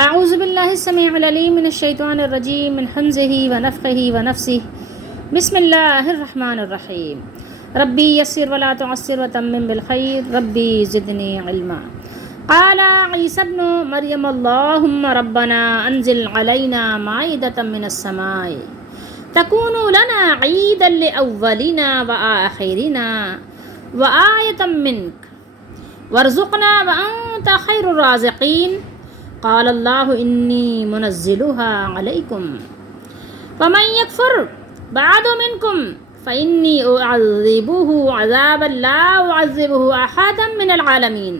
اعوذ باللہ السمیع العلیم من الشیطان الرجیم من حمزہ ونفخہ ونفثہ بسم اللہ الرحمن الرحیم ربی یسر ولا تعسر وتمم بالخیر ربی زدنی علما قال عیسی ابن مریم اللہم ربنا انزل علینا مائدۃ من السماء تکون لنا عیدا لاولنا وآخرنا وآیۃ منک وارزقنا وانت خیر الرازقین قال اللہ انی منزلها علیکم فمن یکفر بعد منکم فإنی اعذبہ عذابا لا اعذبہ احدا من العالمین۔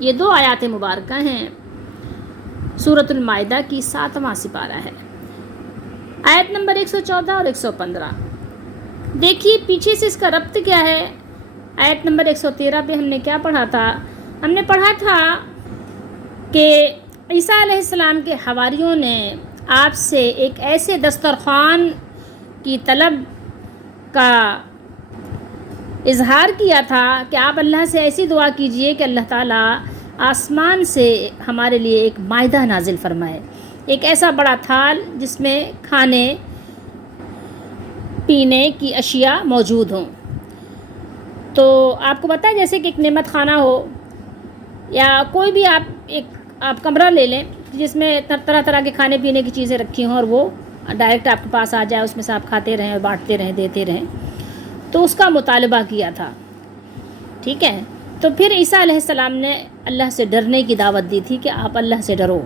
یہ دو آیات مبارکہ ہیں، سورۃ المائدہ کی 7واں سپارہ ہے، آیت نمبر 114 اور 115۔ دیکھیے پیچھے سے اس کا ربط کیا ہے۔ آیت نمبر 113 پہ ہم نے کیا پڑھا تھا؟ ہم نے پڑھا تھا کہ عیسیٰ علیہ السلام کے حواریوں نے آپ سے ایک ایسے دسترخوان کی طلب کا اظہار کیا تھا کہ آپ اللہ سے ایسی دعا کیجئے کہ اللہ تعالیٰ آسمان سے ہمارے لیے ایک مائدہ نازل فرمائے، ایک ایسا بڑا تھال جس میں کھانے پینے کی اشیاء موجود ہوں۔ تو آپ کو پتہ ہے جیسے کہ ایک نعمت خانہ ہو یا کوئی بھی آپ کمرہ لے لیں جس میں طرح طرح کے کھانے پینے کی چیزیں رکھی ہوں اور وہ ڈائریکٹ آپ کے پاس آ جائے، اس میں سے آپ کھاتے رہیں اور بانٹتے رہیں، دیتے رہیں، تو اس کا مطالبہ کیا تھا، ٹھیک ہے۔ تو پھر عیسیٰ علیہ السلام نے اللہ سے ڈرنے کی دعوت دی تھی کہ آپ اللہ سے ڈرو،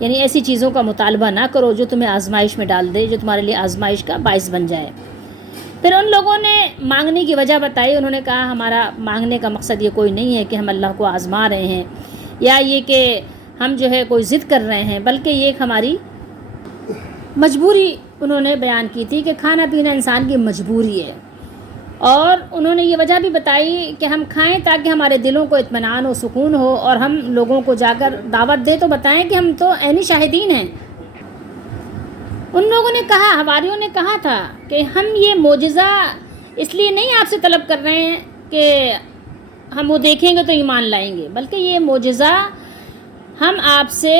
یعنی ایسی چیزوں کا مطالبہ نہ کرو جو تمہیں آزمائش میں ڈال دے، جو تمہارے لیے آزمائش کا باعث بن جائے۔ پھر ان لوگوں نے مانگنے کی وجہ بتائی، انہوں نے کہا ہمارا مانگنے کا مقصد یہ کوئی نہیں ہے کہ ہم اللہ کو آزما رہے ہیں یا یہ کہ ہم جو ہے کوئی ضد کر رہے ہیں، بلکہ یہ ایک ہماری مجبوری انہوں نے بیان کی تھی کہ کھانا پینا انسان کی مجبوری ہے، اور انہوں نے یہ وجہ بھی بتائی کہ ہم کھائیں تاکہ ہمارے دلوں کو اطمینان و سکون ہو، اور ہم لوگوں کو جا کر دعوت دیں تو بتائیں کہ ہم تو عینی شاہدین ہیں۔ ان لوگوں نے کہا، حواریوں نے کہا تھا کہ ہم یہ معجزہ اس لیے نہیں آپ سے طلب کر رہے ہیں کہ ہم وہ دیکھیں گے تو ایمان لائیں گے، بلکہ یہ معجزہ ہم آپ سے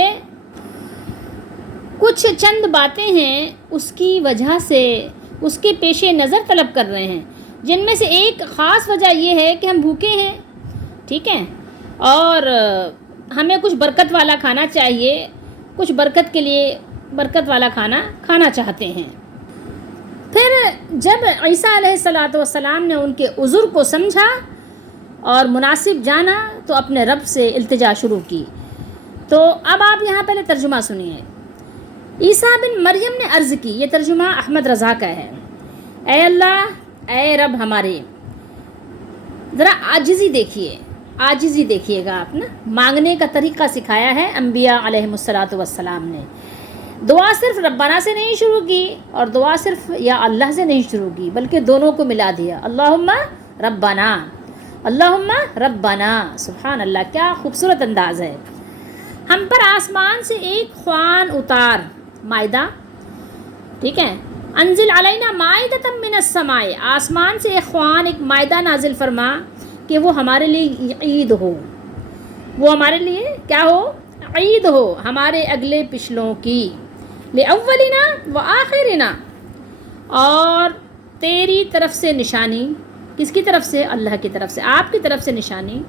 کچھ چند باتیں ہیں اس کی وجہ سے اس کے پیش نظر طلب کر رہے ہیں، جن میں سے ایک خاص وجہ یہ ہے کہ ہم بھوکے ہیں، ٹھیک ہے، اور ہمیں کچھ برکت والا کھانا چاہیے، کچھ برکت کے لیے برکت والا کھانا کھانا چاہتے ہیں۔ پھر جب عیسیٰ علیہ السلام نے ان کے عذر کو سمجھا اور مناسب جانا تو اپنے رب سے التجا شروع کی۔ تو اب آپ یہاں پہلے ترجمہ سنیے۔ عیسیٰ بن مریم نے عرض کی، یہ ترجمہ احمد رضا کا ہے، اے اللہ، اے رب ہمارے، ذرا عاجزی دیکھیے گا آپ نا، مانگنے کا طریقہ سکھایا ہے انبیاء علیہ السلام نے۔ دعا صرف ربنا سے نہیں شروع کی اور دعا صرف یا اللہ سے نہیں شروع کی، بلکہ دونوں کو ملا دیا، اللہم ربنا، سبحان اللہ، کیا خوبصورت انداز ہے۔ ہم پر آسمان سے ایک خوان اتار، مائدہ، ٹھیک ہے، انزل علینا مائدۃ من السماء، آسمان سے ایک خوان، ایک مائدہ نازل فرما کہ وہ ہمارے لیے عید ہو، وہ ہمارے لیے کیا ہو؟ عید ہو، ہمارے اگلے پچھلوں کی، لأولنا وآخرنا، اور تیری طرف سے نشانی، کس کی طرف سے؟ اللہ کی طرف سے، آپ کی طرف سے نشانی،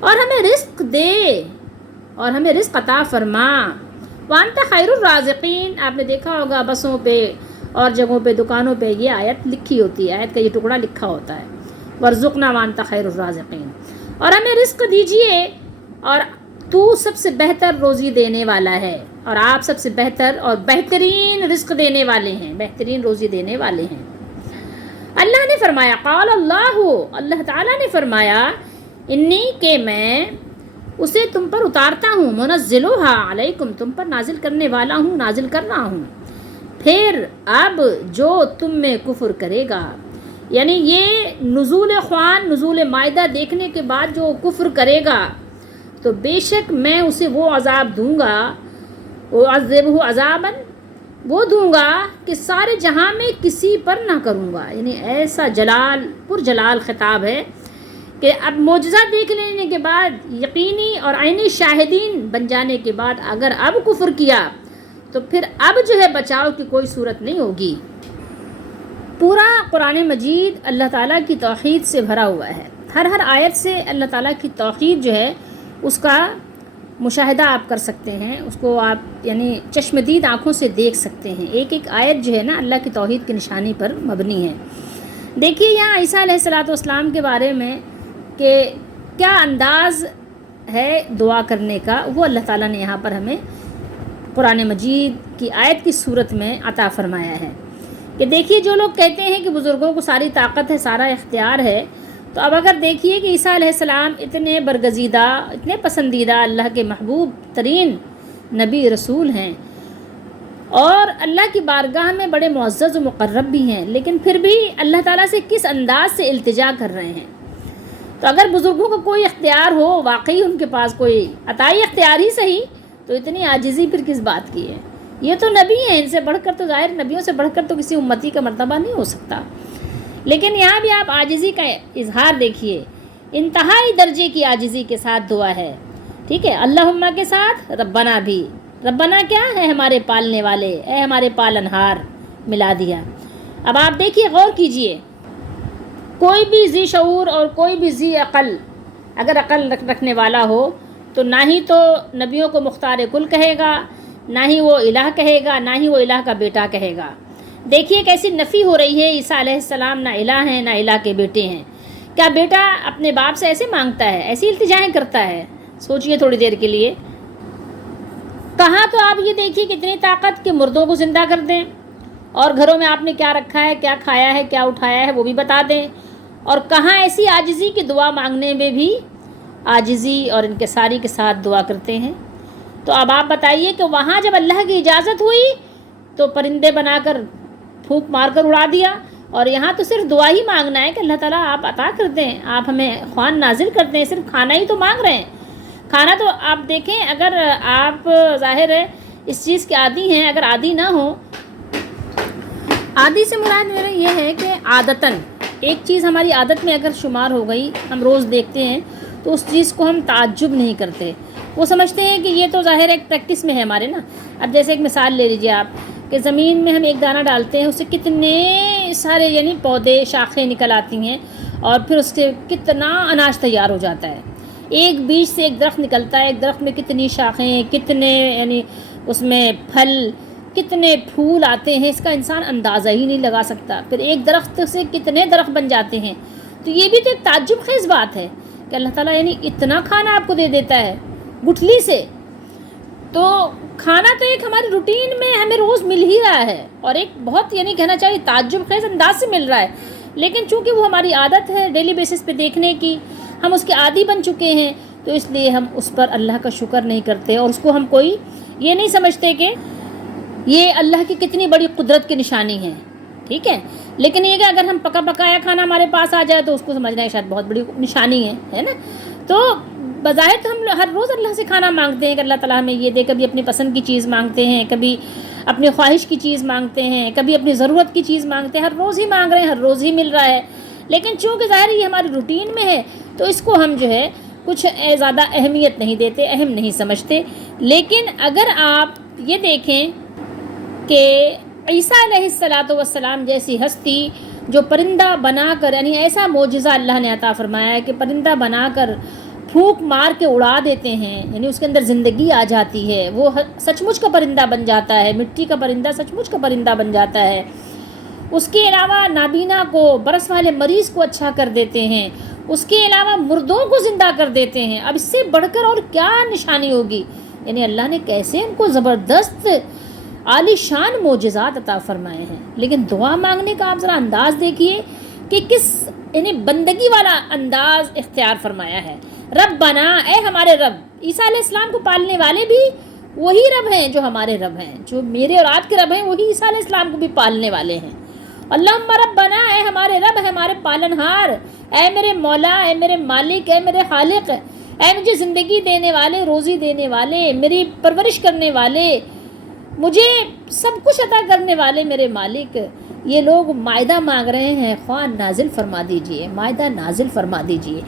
اور ہمیں رزق دے اور ہمیں رزق عطا فرما، وانت خیر الرازقین۔ آپ نے دیکھا ہوگا بسوں پہ اور جگہوں پہ، دکانوں پہ یہ آیت لکھی ہوتی ہے، آیت کا یہ ٹکڑا لکھا ہوتا ہے، ورزقنا وانت خیر الرازقین، اور ہمیں رزق دیجئے اور تو سب سے بہتر روزی دینے والا ہے، اور آپ سب سے بہتر اور بہترین رزق دینے والے ہیں، بہترین روزی دینے والے ہیں۔ اللہ نے فرمایا، قال اللہ تعالیٰ نے فرمایا، انی، کہ میں اسے تم پر اتارتا ہوں، منزلھا علیکم، تم پر نازل کرنے والا ہوں، نازل کر رہا ہوں۔ پھر اب جو تم میں کفر کرے گا، یعنی یہ نزول خوان، نزول مائدہ دیکھنے کے بعد جو کفر کرے گا تو بے شک میں اسے وہ عذاب دوں گا، اعذبہ عذابا، وہ دوں گا کہ سارے جہاں میں کسی پر نہ کروں گا، یعنی ایسا جلال پر جلال خطاب ہے کہ اب معجزہ دیکھ لینے کے بعد یقینی اور عینی شاہدین بن جانے کے بعد اگر اب کفر کیا تو پھر اب جو ہے بچاؤ کی کوئی صورت نہیں ہوگی۔ پورا قرآن مجید اللہ تعالیٰ کی توحید سے بھرا ہوا ہے، ہر آیت سے اللہ تعالیٰ کی توحید جو ہے اس کا مشاہدہ آپ کر سکتے ہیں، اس کو آپ یعنی چشمدید آنکھوں سے دیکھ سکتے ہیں۔ ایک آیت جو ہے نا اللہ کی توحید کی نشانی پر مبنی ہے۔ دیکھیے یہاں عیسیٰ علیہ السلام کے بارے میں کہ کیا انداز ہے دعا کرنے کا، وہ اللہ تعالیٰ نے یہاں پر ہمیں قرآن مجید کی آیت کی صورت میں عطا فرمایا ہے کہ دیکھیے جو لوگ کہتے ہیں کہ بزرگوں کو ساری طاقت ہے، سارا اختیار ہے، تو اب اگر دیکھیے کہ عیسیٰ علیہ السلام اتنے برگزیدہ، اتنے پسندیدہ، اللہ کے محبوب ترین نبی رسول ہیں اور اللہ کی بارگاہ میں بڑے معزز و مقرب بھی ہیں، لیکن پھر بھی اللہ تعالیٰ سے کس انداز سے التجا کر رہے ہیں۔ تو اگر بزرگوں کو کوئی اختیار ہو، واقعی ان کے پاس کوئی عطائی اختیار ہی صحیح، تو اتنی عاجزی پھر کس بات کی ہے؟ یہ تو نبی ہیں، ان سے بڑھ کر تو ظاہر نبیوں سے بڑھ کر تو کسی امتی کا مرتبہ نہیں ہو سکتا، لیکن یہاں بھی آپ عاجزی کا اظہار دیکھیے، انتہائی درجے کی عاجزی کے ساتھ دعا ہے، ٹھیک ہے، اللہم کے ساتھ ربنا بھی، ربنا کیا ہے؟ ہمارے پالنے والے، اے ہمارے پالنہار، ملا دیا۔ اب آپ دیکھیے، غور کیجئے، کوئی بھی ذی شعور اور کوئی بھی ذی عقل اگر عقل رکھنے والا ہو تو نہ ہی تو نبیوں کو مختار کل کہے گا، نہ ہی وہ الہ کہے گا، نہ ہی وہ الہ کا بیٹا کہے گا۔ دیکھیے کیسی نفی ہو رہی ہے، عیسیٰ علیہ السلام نہ الہ ہیں نہ الہ کے بیٹے ہیں۔ کیا بیٹا اپنے باپ سے ایسے مانگتا ہے، ایسی التجائیں کرتا ہے؟ سوچئے تھوڑی دیر کے لیے۔ کہاں تو آپ یہ دیکھیے کتنی طاقت کہ مردوں کو زندہ کر دیں، اور گھروں میں آپ نے کیا رکھا ہے، کیا کھایا ہے، کیا اٹھایا ہے وہ بھی بتا دیں، اور کہاں ایسی عاجزی کی دعا مانگنے میں بھی عاجزی اور انکساری کے ساتھ دعا کرتے ہیں۔ تو اب آپ بتائیے کہ وہاں جب اللہ کی اجازت ہوئی تو پرندے بنا کر پھونک مار کر اڑا دیا، اور یہاں تو صرف دعا ہی مانگنا ہے کہ اللہ تعالیٰ آپ عطا کر دیں، آپ ہمیں خوان نازل کر دیں، صرف کھانا ہی تو مانگ رہے ہیں۔ کھانا تو آپ دیکھیں، اگر آپ ظاہر ہے اس چیز کے عادی ہیں، اگر عادی نہ ہو، عادی سے مراد میرا یہ ہے کہ عادتاً ایک چیز ہماری عادت میں اگر شمار ہو گئی، ہم روز دیکھتے ہیں تو اس چیز کو ہم تعجب نہیں کرتے، وہ سمجھتے ہیں کہ یہ تو ظاہر ایک پریکٹس میں ہے ہمارے نا۔ اب جیسے ایک مثال لے لیجیے آپ کہ زمین میں ہم ایک دانہ ڈالتے ہیں، اس سے کتنے سارے یعنی پودے، شاخیں نکل آتی ہیں، اور پھر اس سے کتنا اناج تیار ہو جاتا ہے۔ ایک بیج سے ایک درخت نکلتا ہے، ایک درخت میں کتنی شاخیں، کتنے یعنی اس میں پھل، کتنے پھول آتے ہیں، اس کا انسان اندازہ ہی نہیں لگا سکتا۔ پھر ایک درخت سے کتنے درخت بن جاتے ہیں۔ تو یہ بھی تو ایک تعجب خیز بات ہے کہ اللہ تعالیٰ یعنی اتنا کھانا آپ کو دے دیتا ہے گٹھلی سے۔ تو کھانا تو ایک ہماری روٹین میں ہمیں روز مل ہی رہا ہے، اور ایک بہت یعنی کہنا چاہیے تعجب خیز انداز سے مل رہا ہے، لیکن چونکہ وہ ہماری عادت ہے ڈیلی بیسس پہ دیکھنے کی، ہم اس کے عادی بن چکے ہیں، تو اس لیے ہم اس پر اللہ کا شکر نہیں کرتے، اور اس کو ہم کوئی یہ نہیں سمجھتے کہ یہ اللہ کی کتنی بڑی قدرت کی نشانی ہے، ٹھیک ہے۔ لیکن یہ کہ اگر ہم پکا پکایا کھانا ہمارے پاس آ جائے تو اس کو سمجھنا ہے شاید بہت بڑی نشانی ہے نا۔ تو بظاہر تو ہم ہر روز اللہ سے کھانا مانگتے ہیں کہ اللہ تعالیٰ ہمیں یہ دے، کبھی اپنی پسند کی چیز مانگتے ہیں، کبھی اپنی خواہش کی چیز مانگتے ہیں، کبھی اپنی ضرورت کی چیز مانگتے ہیں، ہر روز ہی مانگ رہے ہیں، ہر روز ہی مل رہا ہے، لیکن چونکہ ظاہر یہ ہماری روٹین میں ہے تو اس کو ہم جو ہے کچھ زیادہ اہمیت نہیں دیتے، اہم نہیں سمجھتے۔ لیکن اگر آپ یہ دیکھیں کہ عیسیٰ علیہ السلام جیسی ہستی جو پرندہ بنا کر یعنی ایسا معجزہ اللہ نے عطا فرمایا ہے کہ پرندہ بنا کر پھونک مار کے اڑا دیتے ہیں، یعنی اس کے اندر زندگی آ جاتی ہے، وہ سچ مچ کا پرندہ بن جاتا ہے، مٹی کا پرندہ سچ مچ کا پرندہ بن جاتا ہے۔ اس کے علاوہ نابینا کو، برس والے مریض کو اچھا کر دیتے ہیں، اس کے علاوہ مردوں کو زندہ کر دیتے ہیں۔ اب اس سے بڑھ کر اور کیا نشانی ہوگی؟ یعنی اللہ نے کیسے ان کو زبردست عالی شان معجزات عطا فرمائے ہیں، لیکن دعا مانگنے کا آپ ذرا انداز دیکھیے کہ کس یعنی بندگی والا انداز اختیار فرمایا ہے۔ ربنا، اے ہمارے رب۔ عیسیٰ علیہ السلام کو پالنے والے بھی وہی رب ہیں جو ہمارے رب ہیں، جو میرے اور آپ کے رب ہیں وہی عیسیٰ علیہ السلام کو بھی پالنے والے ہیں۔ اللہم ربنا، اے ہمارے رب، ہمارے پالنہار، اے میرے مولا، اے میرے مالک، اے میرے خالق، اے مجھے زندگی دینے والے، روزی دینے والے، میری پرورش کرنے والے، مجھے سب کچھ عطا کرنے والے میرے مالک۔ یہ لوگ مائدہ مانگ رہے ہیں، خواہ نازل فرما دیجئے، مائدہ نازل فرما دیجئے۔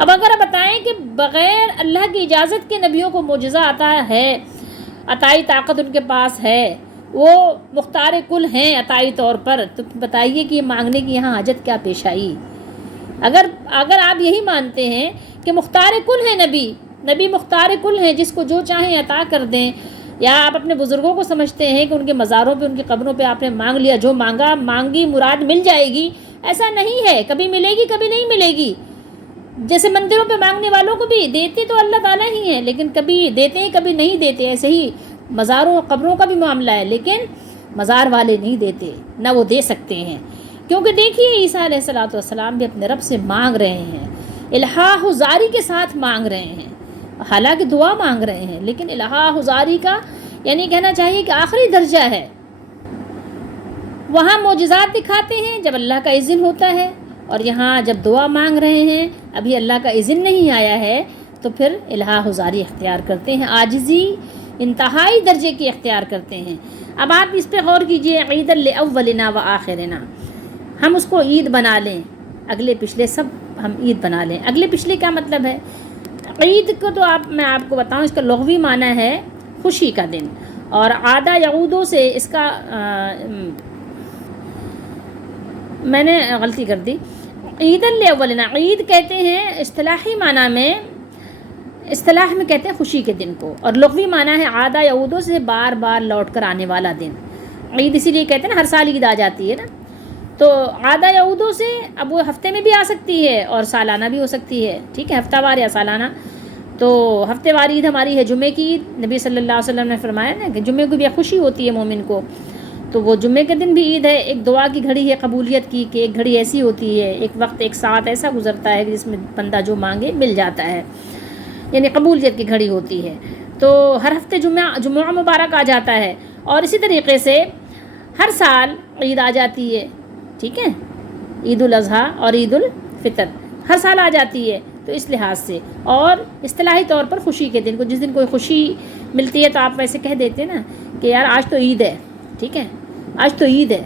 اب اگر آپ بتائیں کہ بغیر اللہ کی اجازت کے نبیوں کو معجزہ عطا ہے، عطائی طاقت ان کے پاس ہے، وہ مختار کل ہیں عطائی طور پر، تو بتائیے کہ یہ مانگنے کی یہاں حاجت کیا پیش آئی؟ اگر آپ یہی مانتے ہیں کہ مختار کل ہے نبی مختار کل ہیں، جس کو جو چاہیں عطا کر دیں، یا آپ اپنے بزرگوں کو سمجھتے ہیں کہ ان کے مزاروں پہ، ان کی قبروں پہ آپ نے مانگ لیا، جو مانگی مراد مل جائے گی، ایسا نہیں ہے، کبھی ملے گی کبھی نہیں ملے گی۔ جیسے مندروں پہ مانگنے والوں کو بھی دیتے تو اللہ تعالیٰ ہی ہیں، لیکن کبھی دیتے ہیں کبھی نہیں دیتے، ایسے ہی مزاروں اور قبروں کا بھی معاملہ ہے، لیکن مزار والے نہیں دیتے، نہ وہ دے سکتے ہیں، کیونکہ دیکھیے عیسیٰ علیہ الصلوۃ والسلام بھی اپنے رب سے مانگ رہے ہیں، الہا زاری کے ساتھ مانگ رہے ہیں، حالانکہ دعا مانگ رہے ہیں، لیکن الہا زاری کا یعنی کہنا چاہیے کہ آخری درجہ ہے۔ وہاں معجزات دکھاتے ہیں جب اللہ کا اذن ہوتا ہے، اور یہاں جب دعا مانگ رہے ہیں ابھی اللہ کا اذن نہیں آیا ہے تو پھر الہا زاری اختیار کرتے ہیں، عاجزی انتہائی درجے کی اختیار کرتے ہیں۔ اب آپ اس پہ غور کیجئے، عید الاولنا و آخرنا، ہم اس کو عید بنا لیں، اگلے پچھلے سب ہم عید بنا لیں۔ اگلے پچھلے کیا مطلب ہے؟ عید کو تو میں آپ کو بتاؤں، اس کا لغوی معنی ہے خوشی کا دن، اور عادہ یعودوں سے اس کا میں نے غلطی کر دی، عید الاولنا، عید کہتے ہیں اصطلاحی معنی میں، اصطلاح میں کہتے ہیں خوشی کے دن کو، اور لغوی معنی ہے عادہ یعودوں سے بار بار لوٹ کر آنے والا دن۔ عید اسی لیے کہتے ہیں نا، ہر سال عید آ جاتی ہے نا، تو عادہ یعودوں سے اب وہ ہفتے میں بھی آ سکتی ہے اور سالانہ بھی ہو سکتی ہے، ٹھیک ہے، ہفتہ وار یا سالانہ۔ تو ہفتے وار عید ہماری ہے جمعے کی عید، نبی صلی اللہ علیہ وسلم نے فرمایا نا کہ جمعے کو بھی خوشی ہوتی ہے مومن کو، تو وہ جمعے کے دن بھی عید ہے۔ ایک دعا کی گھڑی ہے قبولیت کی، کہ ایک گھڑی ایسی ہوتی ہے، ایک وقت ایک ساتھ ایسا گزرتا ہے کہ جس میں بندہ جو مانگے مل جاتا ہے، یعنی قبولیت کی گھڑی ہوتی ہے۔ تو ہر ہفتے جمعہ مبارک آ جاتا ہے، اور اسی طریقے سے ہر سال عید آ جاتی ہے، ٹھیک ہے، عید الاضحیٰ اور عید الفطر ہر سال آ جاتی ہے، تو اس لحاظ سے، اور اصطلاحی طور پر خوشی کے دن کو، جس دن کوئی خوشی ملتی ہے تو آپ ویسے کہہ دیتے ہیں نا کہ یار آج تو عید ہے، ٹھیک ہے، آج تو عید ہے،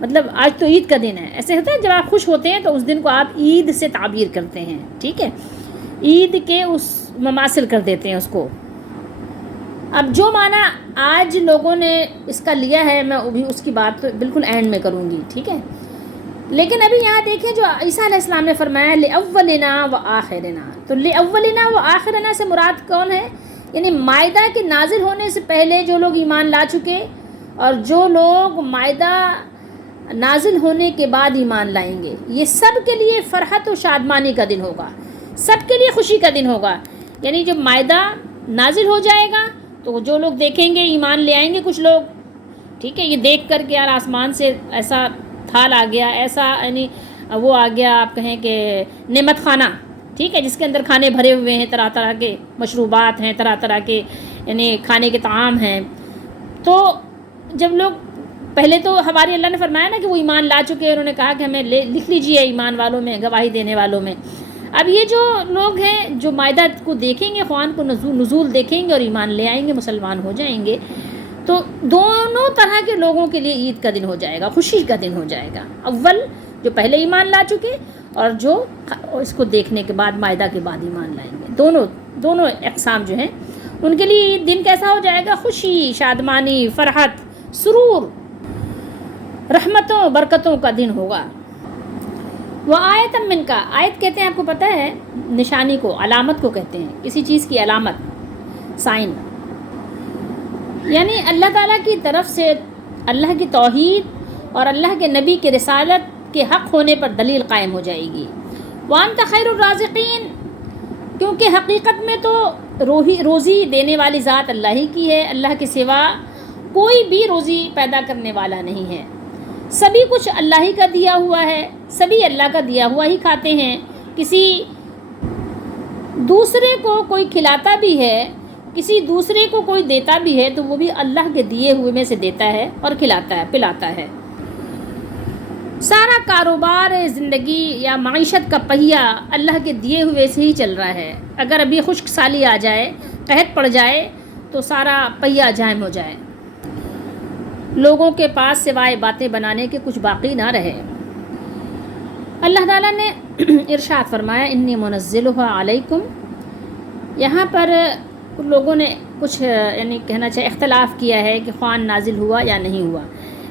مطلب آج تو عید کا دن ہے، ایسے ہوتا ہے جب آپ خوش ہوتے ہیں تو اس دن کو آپ عید سے تعبیر کرتے ہیں، ٹھیک ہے، عید کے اس مماثل کر دیتے ہیں اس کو۔ اب جو معنی آج لوگوں نے اس کا لیا ہے، میں ابھی اس کی بات بالکل اینڈ میں کروں گی، ٹھیک ہے، لیکن ابھی یہاں دیکھیں جو عیسیٰ علیہ السلام نے فرمایا لِأَوَّلِنَا وَآخِرِنَا، تو لِأَوَّلِنَا وَآخِرِنَا سے مراد کون ہے؟ یعنی مائدہ کے نازل ہونے سے پہلے جو لوگ ایمان لا چکے، اور جو لوگ مائدہ نازل ہونے کے بعد ایمان لائیں گے، یہ سب کے لیے فرحت و شادمانی کا دن ہوگا، سب کے لیے خوشی کا دن ہوگا۔ یعنی جب مائدہ نازل ہو جائے گا تو جو لوگ دیکھیں گے ایمان لے آئیں گے کچھ لوگ، ٹھیک ہے، یہ دیکھ کر کے یار آسمان سے ایسا تھال آ گیا، ایسا یعنی وہ آ گیا، آپ کہیں کہ نعمت خانہ، ٹھیک ہے، جس کے اندر کھانے بھرے ہوئے ہیں، طرح طرح کے مشروبات ہیں، طرح طرح کے یعنی کھانے کے طعام ہیں۔ تو جب لوگ پہلے تو ہمارے اللہ نے فرمایا نا کہ وہ ایمان لا چکے، انہوں نے کہا کہ ہمیں لکھ لیجئے ایمان والوں میں، گواہی دینے والوں میں۔ اب یہ جو لوگ ہیں جو مائدہ کو دیکھیں گے، قرآن کو نزول دیکھیں گے اور ایمان لے آئیں گے، مسلمان ہو جائیں گے، تو دونوں طرح کے لوگوں کے لیے عید کا دن ہو جائے گا، خوشی کا دن ہو جائے گا۔ اول جو پہلے ایمان لا چکے، اور جو اس کو دیکھنے کے بعد مائدہ کے بعد ایمان لائیں گے، دونوں اقسام جو ہیں ان کے لیے عید دن کیسا ہو جائے گا؟ خوشی، شادمانی، فرحت، سرور، رحمتوں برکتوں کا دن ہوگا۔ وہ آیت من کا، آیت کہتے ہیں آپ کو پتہ ہے نشانی کو، علامت کو کہتے ہیں، کسی چیز کی علامت، سائن، یعنی اللہ تعالیٰ کی طرف سے اللہ کی توحید اور اللہ کے نبی کے رسالت کے حق ہونے پر دلیل قائم ہو جائے گی۔ وانت خیر الرازقین، کیونکہ حقیقت میں تو روزی دینے والی ذات اللہ ہی کی ہے، اللہ کے سوا کوئی بھی روزی پیدا کرنے والا نہیں ہے، سبھی کچھ اللہ ہی کا دیا ہوا ہے، سبھی اللہ کا دیا ہوا ہی کھاتے ہیں، کسی دوسرے کو کوئی کھلاتا بھی ہے، کسی دوسرے کو کوئی دیتا بھی ہے تو وہ بھی اللہ کے دیے ہوئے میں سے دیتا ہے اور کھلاتا ہے، پلاتا ہے۔ سارا کاروبار زندگی یا معیشت کا پہیہ اللہ کے دیے ہوئے سے ہی چل رہا ہے، اگر ابھی خشک سالی آ جائے، قحط پڑ جائے تو سارا پہیہ جائم ہو جائے، لوگوں کے پاس سوائے باتیں بنانے کے کچھ باقی نہ رہے۔ اللہ تعالیٰ نے ارشاد فرمایا انی منزلها علیکم. یہاں پر لوگوں نے کچھ یعنی کہنا چاہے اختلاف کیا ہے کہ خوان نازل ہوا یا نہیں ہوا،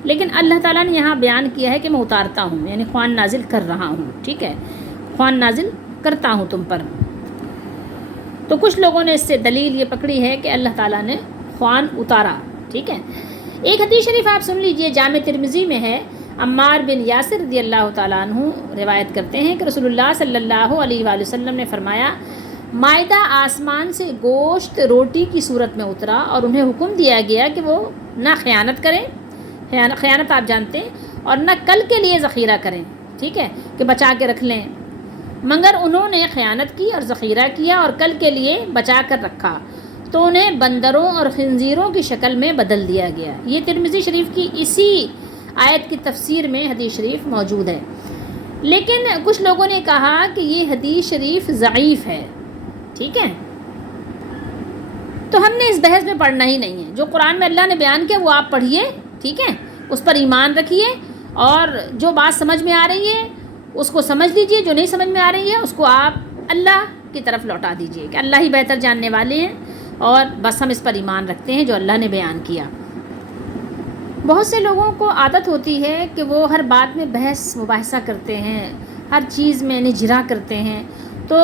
لیکن اللہ تعالیٰ نے یہاں بیان کیا ہے کہ میں اتارتا ہوں، یعنی خوان نازل کر رہا ہوں. ٹھیک ہے، خوان نازل کرتا ہوں تم پر. تو کچھ لوگوں نے اس سے دلیل یہ پکڑی ہے کہ اللہ تعالیٰ نے خوان اتارا. ٹھیک ہے، ایک حدیث شریف آپ سن لیجئے، جامع ترمذی میں ہے. عمار بن یاسر رضی اللہ تعالیٰ عنہ روایت کرتے ہیں کہ رسول اللہ صلی اللہ علیہ وآلہ وسلم نے فرمایا، مائدہ آسمان سے گوشت روٹی کی صورت میں اترا اور انہیں حکم دیا گیا کہ وہ نہ خیانت کریں، خیانت آپ جانتے ہیں، اور نہ کل کے لیے ذخیرہ کریں. ٹھیک ہے، کہ بچا کے رکھ لیں، مگر انہوں نے خیانت کی اور ذخیرہ کیا اور کل کے لیے بچا کر رکھا تو انہیں بندروں اور خنزیروں کی شکل میں بدل دیا گیا. یہ ترمذی شریف کی اسی آیت کی تفسیر میں حدیث شریف موجود ہے. لیکن کچھ لوگوں نے کہا کہ یہ حدیث شریف ضعیف ہے. ٹھیک ہے، تو ہم نے اس بحث میں پڑھنا ہی نہیں ہے. جو قرآن میں اللہ نے بیان کیا وہ آپ پڑھیے. ٹھیک ہے، اس پر ایمان رکھیے، اور جو بات سمجھ میں آ رہی ہے اس کو سمجھ لیجئے، جو نہیں سمجھ میں آ رہی ہے اس کو آپ اللہ کی طرف لوٹا دیجئے کہ اللہ ہی بہتر جاننے والے ہیں، اور بس ہم اس پر ایمان رکھتے ہیں جو اللہ نے بیان کیا. بہت سے لوگوں کو عادت ہوتی ہے کہ وہ ہر بات میں بحث مباحثہ کرتے ہیں، ہر چیز میں نجرا کرتے ہیں، تو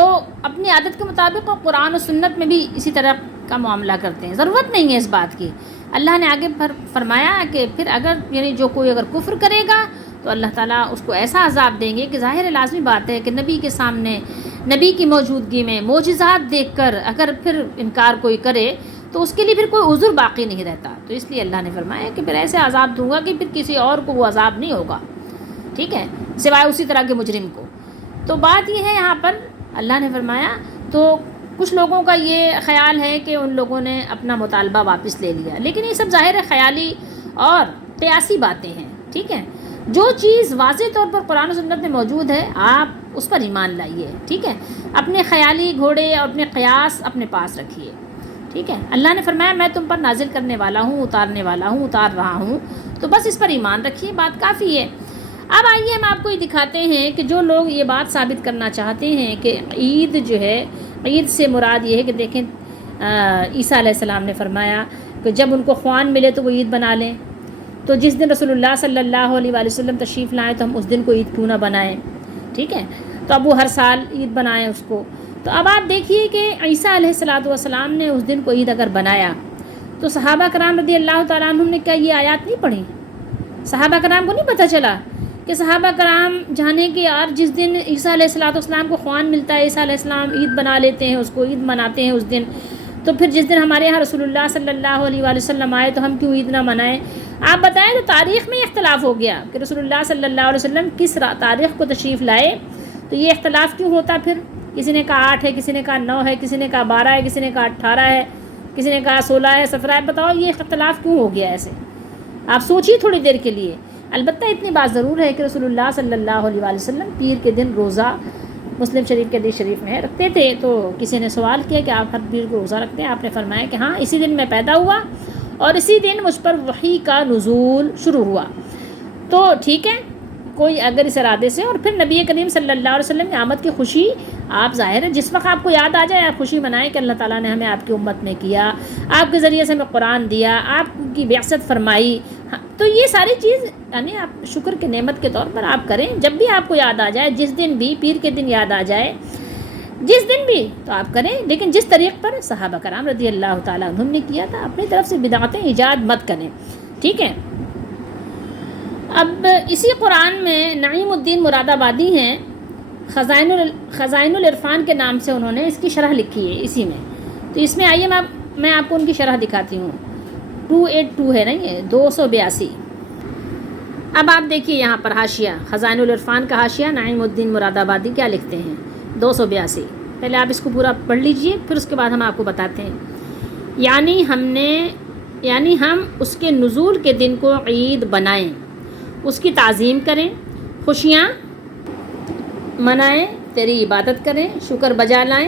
اپنی عادت کے مطابق قرآن و سنت میں بھی اسی طرح کا معاملہ کرتے ہیں. ضرورت نہیں ہے اس بات کی. اللہ نے آگے فرمایا کہ پھر اگر یعنی جو کوئی اگر کفر کرے گا تو اللہ تعالیٰ اس کو ایسا عذاب دیں گے کہ ظاہر لازمی بات ہے کہ نبی کے سامنے، نبی کی موجودگی میں معجزات دیکھ کر اگر پھر انکار کوئی کرے تو اس کے لیے پھر کوئی عذر باقی نہیں رہتا. تو اس لیے اللہ نے فرمایا کہ پھر ایسے عذاب دوں گا کہ پھر کسی اور کو وہ عذاب نہیں ہوگا. ٹھیک ہے، سوائے اسی طرح کے مجرم کو. تو بات یہ ہے یہاں پر اللہ نے فرمایا، تو کچھ لوگوں کا یہ خیال ہے کہ ان لوگوں نے اپنا مطالبہ واپس لے لیا، لیکن یہ سب ظاہر خیالی اور قیاسی باتیں ہیں. ٹھیک ہے، جو چیز واضح طور پر قرآن و سنت میں موجود ہے آپ اس پر ایمان لائیے. ٹھیک ہے، اپنے خیالی گھوڑے اور اپنے قیاس اپنے پاس رکھیے. ٹھیک ہے، اللہ نے فرمایا میں تم پر نازل کرنے والا ہوں، اتارنے والا ہوں، اتار رہا ہوں، تو بس اس پر ایمان رکھیے، بات کافی ہے. اب آئیے ہم آپ کو یہ دکھاتے ہیں کہ جو لوگ یہ بات ثابت کرنا چاہتے ہیں کہ عید جو ہے، عید سے مراد یہ ہے کہ دیکھیں عیسیٰ علیہ السلام نے فرمایا کہ جب ان کو خوان ملے تو وہ عید بنا لیں. تو جس دن رسول اللہ صلی اللہ علیہ وآلہ وسلم تشریف لائیں تو ہم اس دن کو عید کیوں نہ بنائیں. ٹھیک ہے، تو اب وہ ہر سال عید بنائیں اس کو. تو اب آپ دیکھیے کہ عیسیٰ علیہ السلام نے اس دن کو عید اگر بنایا تو صحابہ کرام رضی اللہ تعالیٰ عنہم نے کیا یہ آیات نہیں پڑھی؟ صحابہ کرام کو نہیں پتہ چلا کہ صحابہ کرام جانے کہ یار جس دن عیسیٰ علیہ السلام کو خوان ملتا ہے، عیسیٰ علیہ السلام عید بنا لیتے ہیں، اس کو عید مناتے ہیں اس دن، تو پھر جس دن ہمارے یہاں رسول اللہ صلی اللہ علیہ وآلہ وسلم آئے تو ہم کیوں عید نہ منائیں؟ آپ بتائیں. تو تاریخ میں اختلاف ہو گیا کہ رسول اللہ صلی اللہ علیہ وسلم کس تاریخ کو تشریف لائے. تو یہ اختلاف کیوں ہوتا پھر؟ کسی نے کہا 8 ہے، کسی نے کہا 9 ہے، کسی نے کہا 12 ہے، کسی نے کہا 18 ہے، کسی نے کہا 16 ہے، 17 ہے. بتاؤ یہ اختلاف کیوں ہو گیا ایسے؟ آپ سوچیے تھوڑی دیر کے لیے. البتہ اتنی بات ضرور ہے کہ رسول اللہ صلی اللہ علیہ وآلہ وسلم پیر کے دن روزہ، مسلم شریف کے حدیث شریف میں رکھتے تھے. تو کسی نے سوال کیا کہ آپ ہر پیر کو روزہ رکھتے ہیں؟ آپ نے فرمایا کہ ہاں، اسی دن میں پیدا ہوا اور اسی دن مجھ پر وحی کا نزول شروع ہوا. تو ٹھیک ہے، کوئی اگر اس ارادے سے، اور پھر نبی کریم صلی اللہ علیہ وسلم کی آمد کی خوشی آپ ظاہر ہے جس وقت آپ کو یاد آ جائے آپ خوشی منائیں کہ اللہ تعالیٰ نے ہمیں آپ کی امت میں کیا، آپ کے ذریعے سے ہمیں قرآن دیا، آپ کی بعثت فرمائی. تو یہ ساری چیز یعنی آپ شکر کی نعمت کے طور پر آپ کریں. جب بھی آپ کو یاد آ جائے، جس دن بھی، پیر کے دن یاد آ جائے، جس دن بھی، تو آپ کریں. لیکن جس طریق پر صحابہ کرام رضی اللہ تعالیٰ عنہم نے کیا تھا، اپنی طرف سے بدعتیں ایجاد مت کریں. ٹھیک ہے. اب اسی قرآن میں نعیم الدین مراد آبادی ہیں، خزائن العرفان کے نام سے انہوں نے اس کی شرح لکھی ہے اسی میں. تو اس میں آئیے میں آپ کو ان کی شرح دکھاتی ہوں. 282 ہے، نہیں ہے 282. اب آپ دیکھیے یہاں پر حاشیہ، خزائن العرفان کا حاشیہ نعیم الدین مراد آبادی کیا لکھتے ہیں 282. پہلے آپ اس کو پورا پڑھ لیجئے، پھر اس کے بعد ہم آپ کو بتاتے ہیں. یعنی ہم اس کے نزول کے دن کو عید بنائیں، اس کی تعظیم کریں، خوشیاں منائیں، تیری عبادت کریں، شکر بجا لائیں.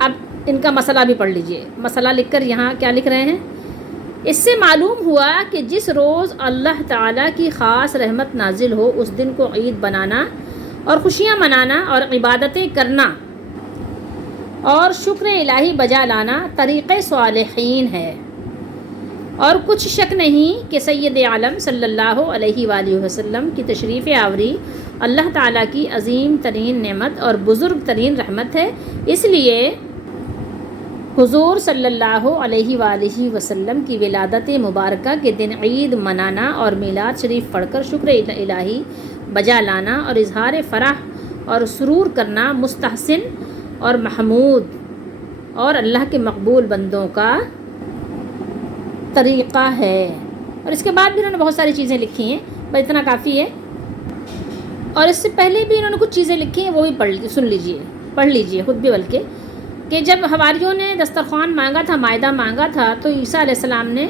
اب ان کا مسئلہ بھی پڑھ لیجئے. مسئلہ لکھ کر یہاں کیا لکھ رہے ہیں؟ اس سے معلوم ہوا کہ جس روز اللہ تعالیٰ کی خاص رحمت نازل ہو اس دن کو عید بنانا اور خوشیاں منانا اور عبادتیں کرنا اور شکر الہی بجا لانا طریقۂ صالحین ہے، اور کچھ شک نہیں کہ سید عالم صلی اللہ علیہ وآلہ وسلم کی تشریف آوری اللہ تعالیٰ کی عظیم ترین نعمت اور بزرگ ترین رحمت ہے۔ اس لیے حضور صلی اللہ علیہ وآلہ وسلم کی ولادت مبارکہ کے دن عید منانا اور میلاد شریف پڑھ کر شکر الہی بجا لانا اور اظہار فرح اور سرور کرنا مستحسن اور محمود اور اللہ کے مقبول بندوں کا طریقہ ہے۔ اور اس کے بعد بھی انہوں نے بہت ساری چیزیں لکھی ہیں، بس اتنا کافی ہے۔ اور اس سے پہلے بھی انہوں نے کچھ چیزیں لکھی ہیں، وہ بھی پڑھ لیجئے خود بھی، بلکہ کہ جب حواریوں نے دسترخوان مانگا تھا، مائدہ مانگا تھا، تو عیسیٰ علیہ السلام نے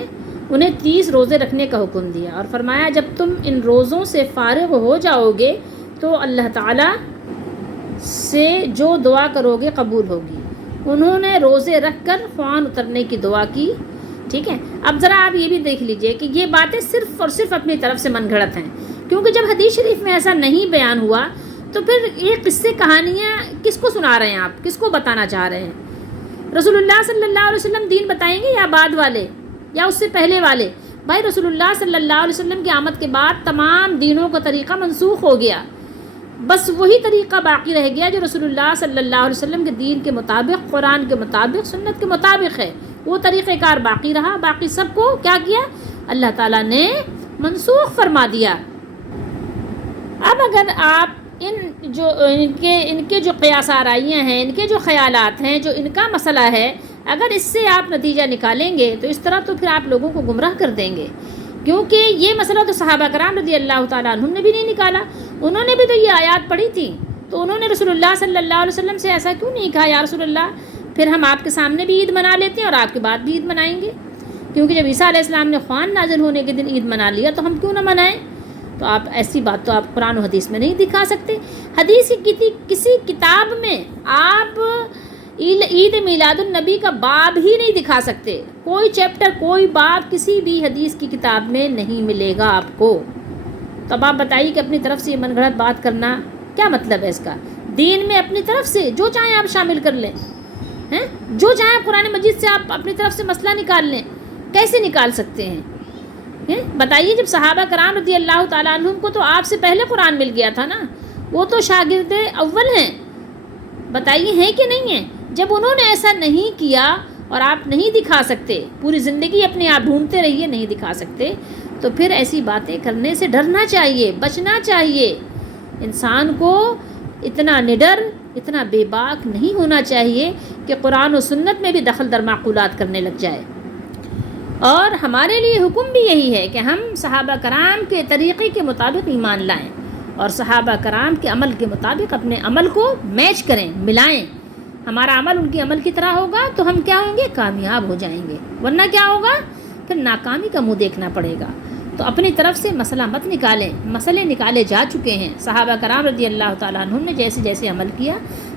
انہیں 30 روزے رکھنے کا حکم دیا اور فرمایا جب تم ان روزوں سے فارغ ہو جاؤ گے تو اللہ تعالیٰ سے جو دعا کرو گے قبول ہوگی۔ انہوں نے روزے رکھ کر خوان اترنے کی دعا کی، ٹھیک ہے۔ اب ذرا آپ یہ بھی دیکھ لیجئے کہ یہ باتیں صرف اور صرف اپنی طرف سے من گھڑت ہیں، کیونکہ جب حدیث شریف میں ایسا نہیں بیان ہوا تو پھر یہ قصے کہانیاں کس کو سنا رہے ہیں آپ، کس کو بتانا چاہ رہے ہیں؟ رسول اللہ صلی اللہ علیہ وسلم دین بتائیں گے یا بعد والے یا اس سے پہلے والے؟ بھائی رسول اللہ صلی اللہ علیہ وسلم کی آمد کے بعد تمام دینوں کا طریقہ منسوخ ہو گیا، بس وہی طریقہ باقی رہ گیا جو رسول اللہ صلی اللہ علیہ وسلم کے دین کے مطابق، قرآن کے مطابق، سنت کے مطابق ہے، وہ طریقہ کار باقی رہا، باقی سب کو کیا کیا؟ اللہ تعالیٰ نے منسوخ فرما دیا۔ اب اگر آپ ان کے جو قیاس آرائیاں ہیں، ان کے جو خیالات ہیں، جو ان کا مسئلہ ہے، اگر اس سے آپ نتیجہ نکالیں گے تو اس طرح تو پھر آپ لوگوں کو گمراہ کر دیں گے، کیونکہ یہ مسئلہ تو صحابہ کرام رضی اللہ تعالیٰ عنہم نے بھی نہیں نکالا، انہوں نے بھی تو یہ آیات پڑھی تھی، تو انہوں نے رسول اللہ صلی اللہ علیہ وسلم سے ایسا کیوں نہیں کہا یا رسول اللہ پھر ہم آپ کے سامنے بھی عید منا لیتے ہیں اور آپ کے بعد بھی عید منائیں گے، کیونکہ جب عیسیٰ علیہ السلام نے خوان نازل ہونے کے دن عید منا لیا تو ہم کیوں نہ منائیں؟ تو آپ ایسی بات تو آپ قرآن و حدیث میں نہیں دکھا سکتے۔ حدیث کی کسی کتاب میں آپ عید میلاد النبی کا باب ہی نہیں دکھا سکتے، کوئی چیپٹر، کوئی باب کسی بھی حدیث کی کتاب میں نہیں ملے گا آپ کو۔ تو اب آپ بتائیے کہ اپنی طرف سے یہ من گھڑت بات کرنا کیا مطلب ہے اس کا؟ دین میں اپنی طرف سے جو چاہیں آپ شامل کر لیں، جو چاہیں قرآن مجید سے آپ اپنی طرف سے مسئلہ نکال لیں، کیسے نکال سکتے ہیں؟ بتائیے، جب صحابہ کرام رضی اللہ تعالیٰ عنہم کو تو آپ سے پہلے قرآن مل گیا تھا نا، وہ تو شاگرد اول ہیں، بتائیے ہیں کہ نہیں ہیں؟ جب انہوں نے ایسا نہیں کیا اور آپ نہیں دکھا سکتے، پوری زندگی اپنے آپ ڈھونڈتے رہیے، نہیں دکھا سکتے، تو پھر ایسی باتیں کرنے سے ڈرنا چاہیے، بچنا چاہیے۔ انسان کو اتنا نڈر، اتنا بے باک نہیں ہونا چاہیے کہ قرآن و سنت میں بھی دخل در معقولات کرنے لگ جائے۔ اور ہمارے لیے حکم بھی یہی ہے کہ ہم صحابہ کرام کے طریقے کے مطابق ایمان لائیں اور صحابہ کرام کے عمل کے مطابق اپنے عمل کو میچ کریں، ملائیں۔ ہمارا عمل ان کے عمل کی طرح ہوگا تو ہم کیا ہوں گے؟ کامیاب ہو جائیں گے، ورنہ کیا ہوگا؟ پھر ناکامی کا منہ دیکھنا پڑے گا۔ تو اپنی طرف سے مسئلہ مت نکالیں، مسئلے نکالے جا چکے ہیں، صحابہ کرام رضی اللہ تعالیٰ عنہم نے جیسے جیسے عمل کیا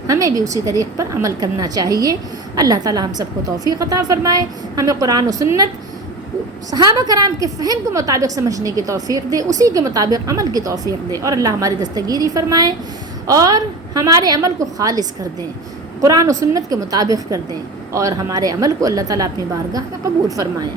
ہمیں بھی اسی طریق پر عمل کرنا چاہیے۔ اللہ تعالیٰ ہم سب کو توفیق عطا فرمائے، ہمیں قرآن و سنت صحابہ کرام کے فہم کے مطابق سمجھنے کی توفیق دے، اسی کے مطابق عمل کی توفیق دے، اور اللہ ہماری دستگیری فرمائے اور ہمارے عمل کو خالص کر دیں، قرآن و سنت کے مطابق کر دیں، اور ہمارے عمل کو اللہ تعالیٰ اپنی بارگاہ میں قبول فرمائیں۔